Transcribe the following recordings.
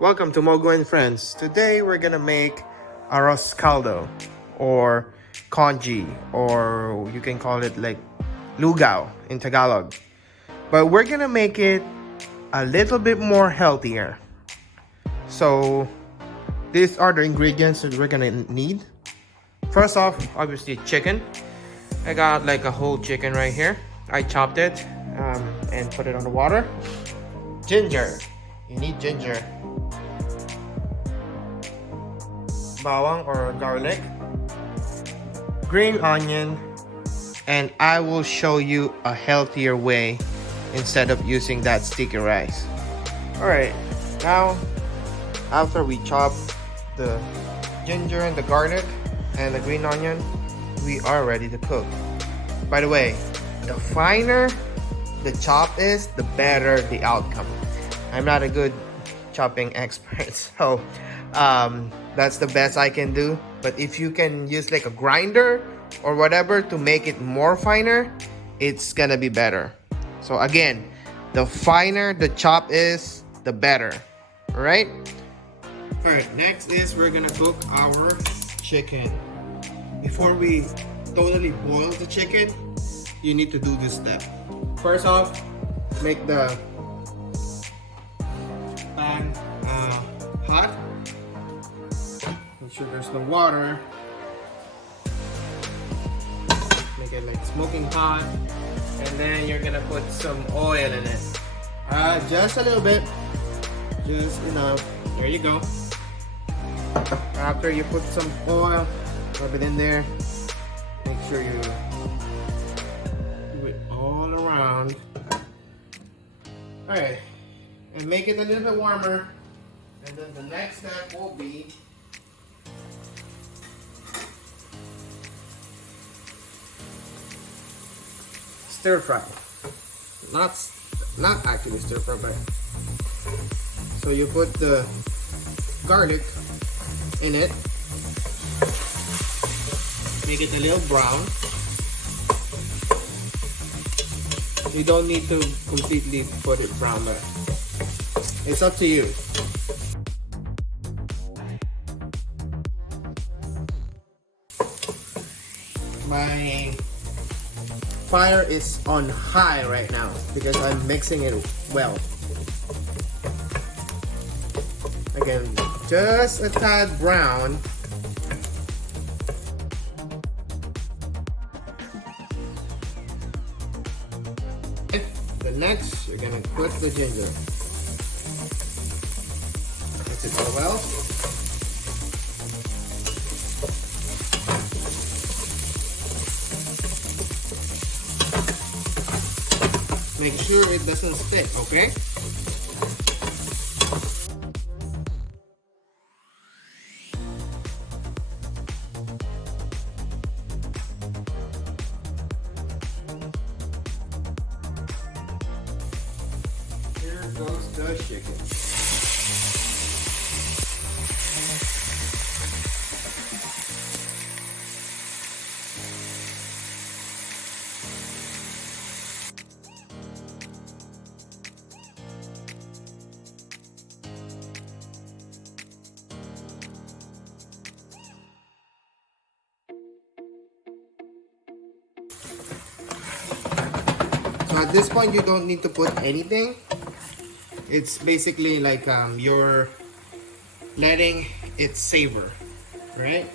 Welcome to Mogu and Friends. Today we're gonna make Arroz Caldo or Congee, or you can call it like Lugaw in Tagalog. But we're gonna make it a little bit more healthier. So these are the ingredients that we're gonna need. First off, obviously chicken. I got like a whole chicken right here. I chopped it and put it on the water. Ginger. You need ginger. Bawang or garlic, green onion, and I will show you a healthier way instead of using that sticky rice. Alright, now after we chop the ginger and the garlic and the green onion, we are ready to cook. By the way, the finer the chop is, the better the outcome. I'm not a good chopping expert, so that's the best I can do. But if you can use like a grinder or whatever to make it more finer, it's gonna be better. So again, the finer the chop is, the better. Alright? Alright, next is we're gonna cook our chicken. Before we totally boil the chicken, you need to do this step. First off, make the pan hot. Make sure there's no water. Make it like smoking hot. And then you're gonna put some oil in it. Just a little bit. Just enough. There you go. After you put some oil, rub it in there. Make sure you do it all around. Alright. And make it a little bit warmer. And then the next step will be stir fry. Not actually stir fry, but so you put the garlic in it, make it a little brown. You don't need to completely put it brown, but it's up to you. My fire is on high right now because I'm mixing it well. Again, just a tad brown. The next, you're gonna put the ginger. Mix it all well. Make sure it doesn't stick, okay? Here goes the chicken. So at this point, you don't need to put anything. It's basically like you're letting it savor, right?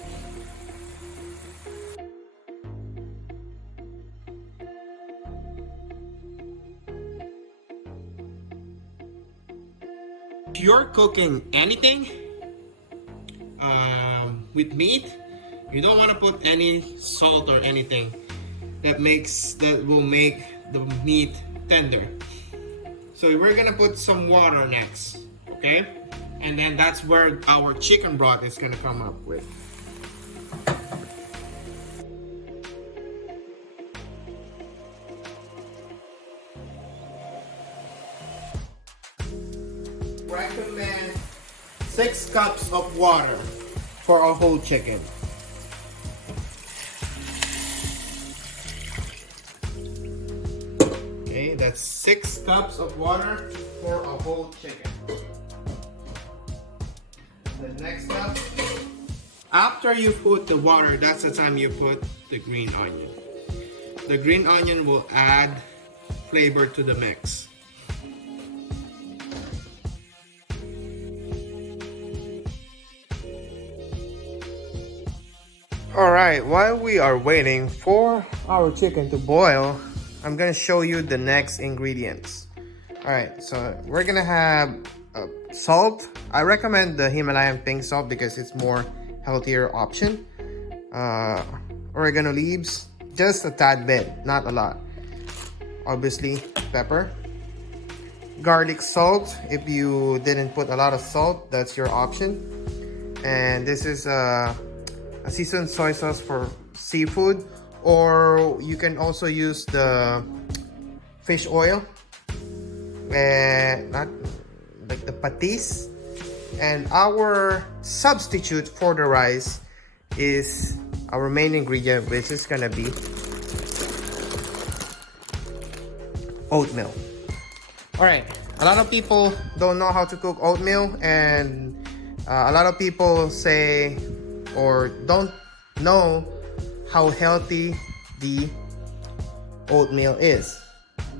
If you're cooking anything with meat, you don't want to put any salt or anything that will make the meat tender. So we're gonna put some water next, okay? And then that's where our chicken broth is gonna come up with. Recommend 6 cups of water for a whole chicken. Okay, that's 6 cups of water for a whole chicken. the next step, after you put the water, that's the time you put the green onion. The green onion will add flavor to the mix. Alright, while we are waiting for our chicken to boil, I'm gonna show you the next ingredients. Alright, so we're gonna have salt. I recommend the Himalayan pink salt because it's more healthier option. Oregano leaves, just a tad bit, not a lot. Obviously, pepper. Garlic salt, if you didn't put a lot of salt, that's your option. And this is a seasoned soy sauce for seafood, or you can also use the fish oil, not like the patis. And our substitute for the rice is our main ingredient, which is gonna be oatmeal. All right, a lot of people don't know how to cook oatmeal, and a lot of people say or don't know how healthy the oatmeal is.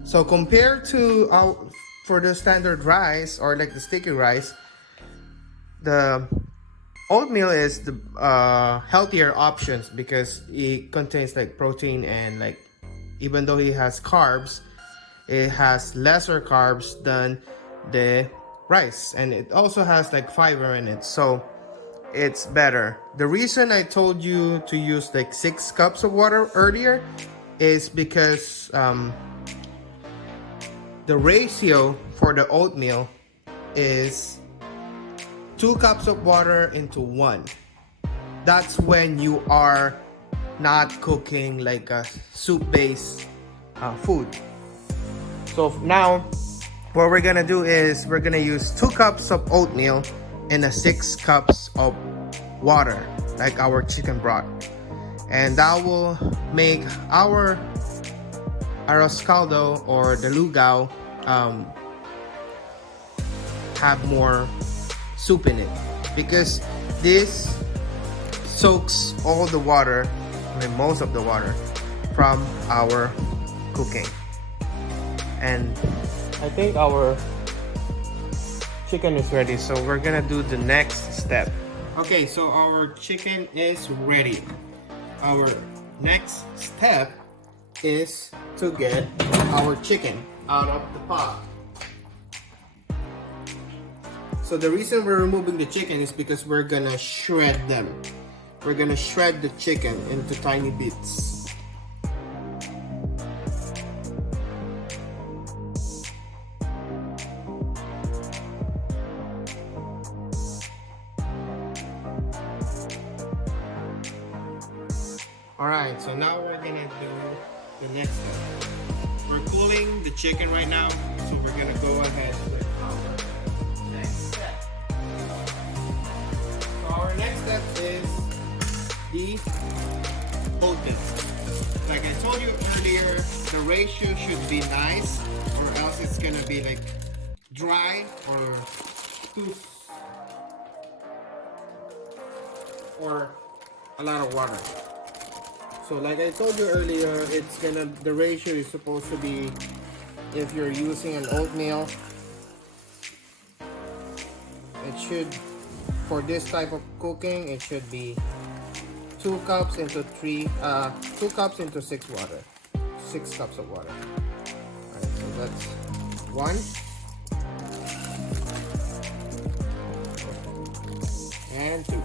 So compared to for the standard rice or like the sticky rice, the oatmeal is the healthier options because it contains like protein, and like even though it has carbs, it has lesser carbs than the rice, and it also has like fiber in it, so it's better. The reason I told you to use like 6 cups of water earlier is because the ratio for the oatmeal is 2 cups of water into 1. That's when you are not cooking like a soup-based food. So now, what we're gonna do is we're gonna use 2 cups of oatmeal and 6 cups of water, like our chicken broth. And that will make our Arroz Caldo or the Lugaw have more soup in it, because this soaks all the water, I mean most of the water, from our cooking. And I think our chicken is ready, so we're gonna do the next step. Okay, so our chicken is ready. Our next step is to get our chicken out of the pot. So the reason we're removing the chicken is because we're gonna shred them. We're gonna shred the chicken into tiny bits. Alright, so now we're gonna do the next step. We're cooling the chicken right now, so we're gonna go ahead with our next step. So our next step is the oatmeal. Like I told you earlier, the ratio should be nice, or else it's gonna be like dry or too, or a lot of water. So like I told you earlier, the ratio is supposed to be, if you're using an oatmeal, it should, for this type of cooking, it should be 2 cups into 2 cups into 6 water. 6 cups of water. Alright, so that's 1. And 2.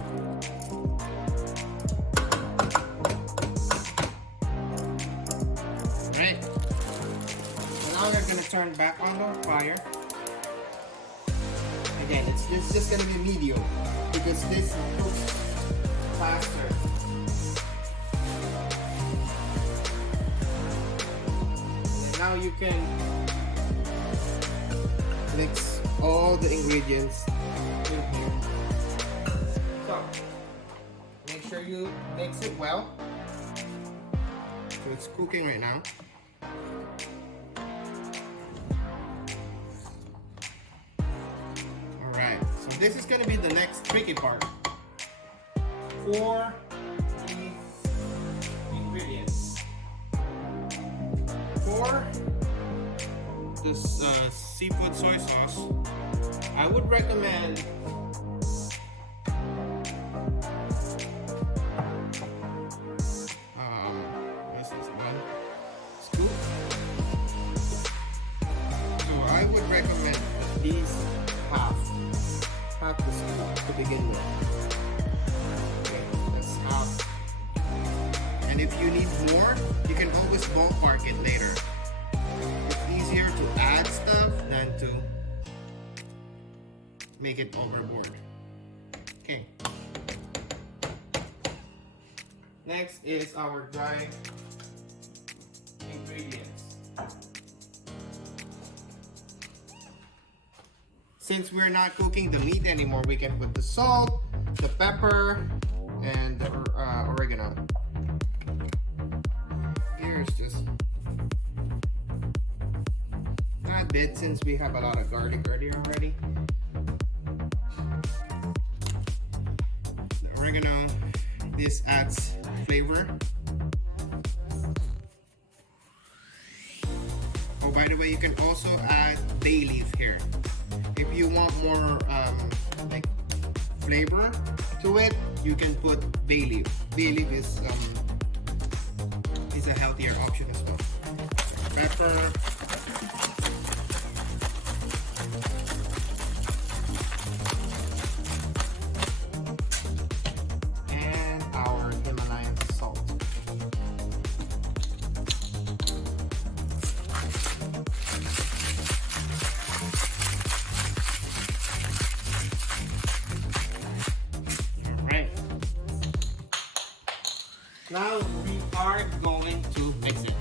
Now we're gonna turn back on the fire. Again, it's just gonna be medium because this cooks faster. And now you can mix all the ingredients in here. So make sure you mix it well. So it's cooking right now. So this is gonna be the next tricky part. For the ingredients. For this seafood soy sauce, I would recommend this is one scoop. So I would recommend at least half the scoop to begin with. Okay, that's half. And if you need more, you can always ballpark it later. It's easier to add stuff than to make it overboard. Okay. Next is our dry ingredients. Since we're not cooking the meat anymore, we can put the salt, the pepper, and the oregano. Here's just not a bit since we have a lot of garlic already. The oregano, this adds flavor. Oh, by the way, you can also add bay leaf here. If you want more like flavor to it, you can put bay leaf. Bay leaf is a healthier option as well. Pepper. And our Himalayan salt. Alright. Now we are going to mix it.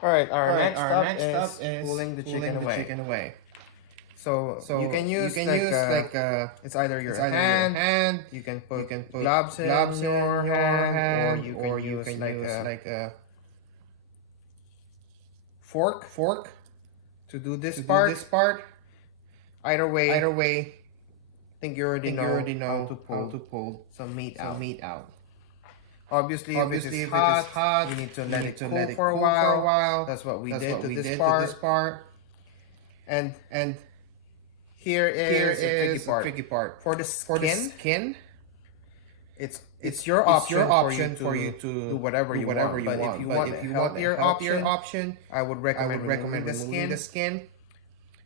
Alright, our next step is pulling the chicken away. So you can use it's either your hand, you can put gloves in your hand, or you can use a fork to do this part. Either way, I think you already know how to pull some meat out. Obviously, if it is hot, you need to let it cool for a while. That's what we did to this part. And here is the tricky part. For the skin, it's your option for you to do whatever you want. But if you want your option, I would recommend removing the skin.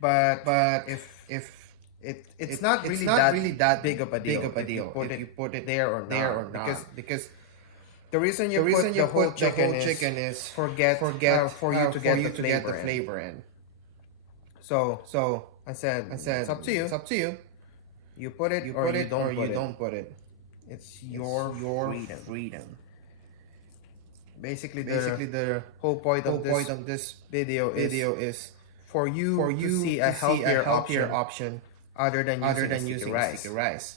But if it's not really that big of a deal if you put it there or not, because the reason you put the whole chicken is for you to get the flavor in. So I said it's up to you. You put it or you don't put it. It's your freedom. Basically the whole point of this video is for you to see a healthier option other than using sticky rice,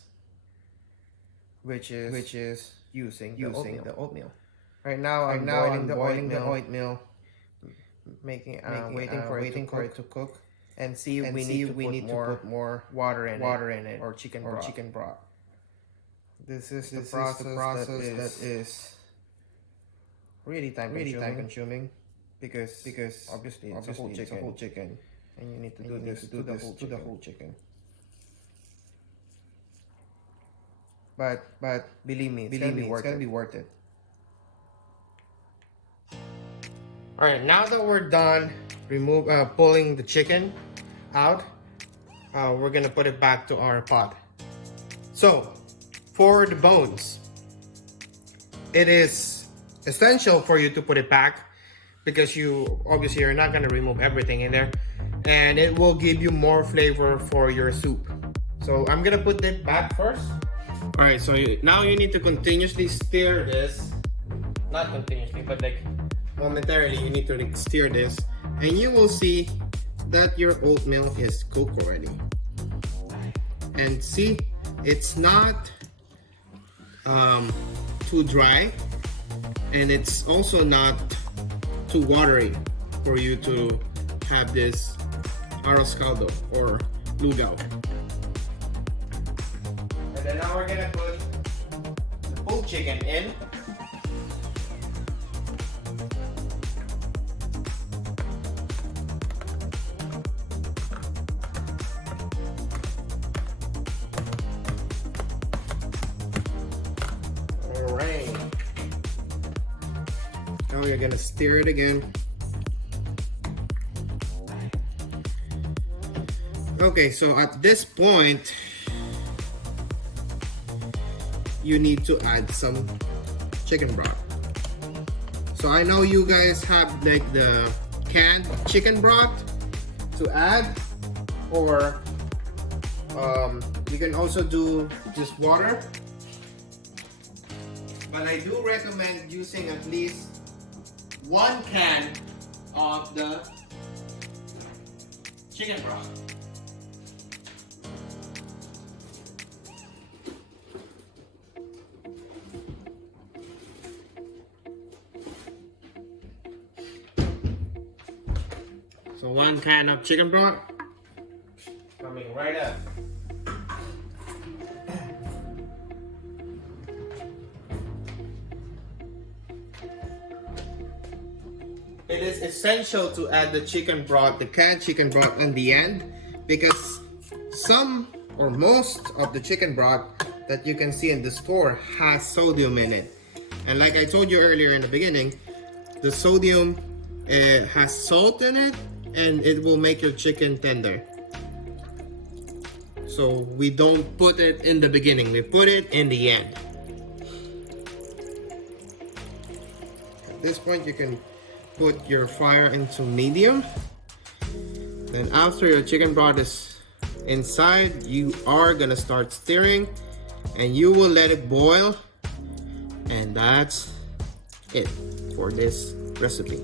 which is using the oatmeal. Right now I'm boiling the oatmeal, waiting for it to cook, and see if we need to put more water in it or chicken broth. This is the process that is really time consuming because obviously it's a whole chicken, and you need to do this to the whole chicken. But believe me, it's gonna be worth it. All right, now that we're done pulling the chicken out, we're gonna put it back to our pot. So for the bones, it is essential for you to put it back because you're not gonna remove everything in there, and it will give you more flavor for your soup. So I'm gonna put it back first. All right, so now you need to continuously stir this. Not continuously, but like momentarily, you need to stir this, and you will see that your oatmeal is cooked already. And see, it's not too dry, and it's also not too watery for you to have this Arroz Caldo or Lugaw. And then now we're gonna put the pulled chicken in. Alright. Now we're gonna stir it again. Okay, so at this point, you need to add some chicken broth. So I know you guys have like the canned chicken broth to add, or you can also do just water. But I do recommend using at least 1 can of the chicken broth. So 1 can of chicken broth coming right up. It is essential to add the chicken broth, the canned chicken broth in the end, because some or most of the chicken broth that you can see in the store has sodium in it. And like I told you earlier in the beginning, the sodium has salt in it, and it will make your chicken tender. So we don't put it in the beginning, we put it in the end. At this point, you can put your fire into medium. Then after your chicken broth is inside, you are gonna start stirring, and you will let it boil, and that's it for this recipe.